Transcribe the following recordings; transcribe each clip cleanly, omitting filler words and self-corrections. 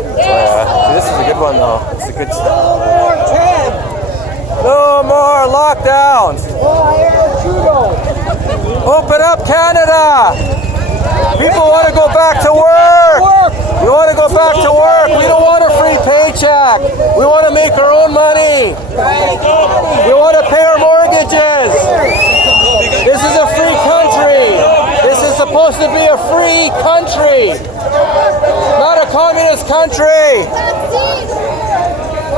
See, this is a good one though. It's a good. No more tab. No more lockdowns. Open up Canada. People want to go back to work. We want to go back to work. We don't want a free paycheck. We want to make our own money. We want to pay our mortgages. This is a free country. This is supposed to be a free country, not a communist country.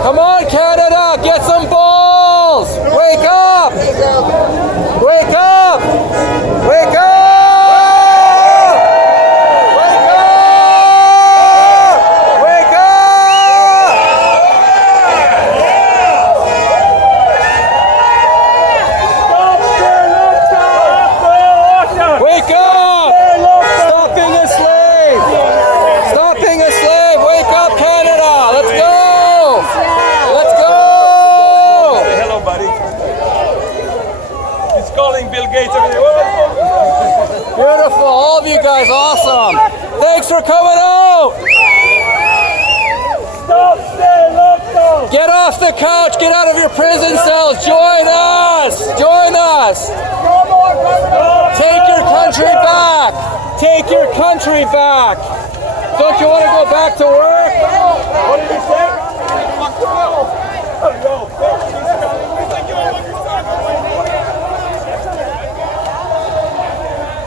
Come on, Canada, get some balls. Wake up. Wake up. Wake up. Beautiful, all of you guys, awesome. Thanks for coming out. Stop staying lockdown. Get off the couch, get out of your prison cells, join us, join us. Take your country back, take your country back. Don't you want to go back to work? What did you say?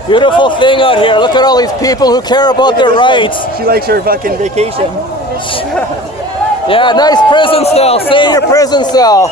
Beautiful thing out here. Look at all these people who care about their rights. She likes her fucking vacation. Yeah, nice prison cell. Stay in your prison cell.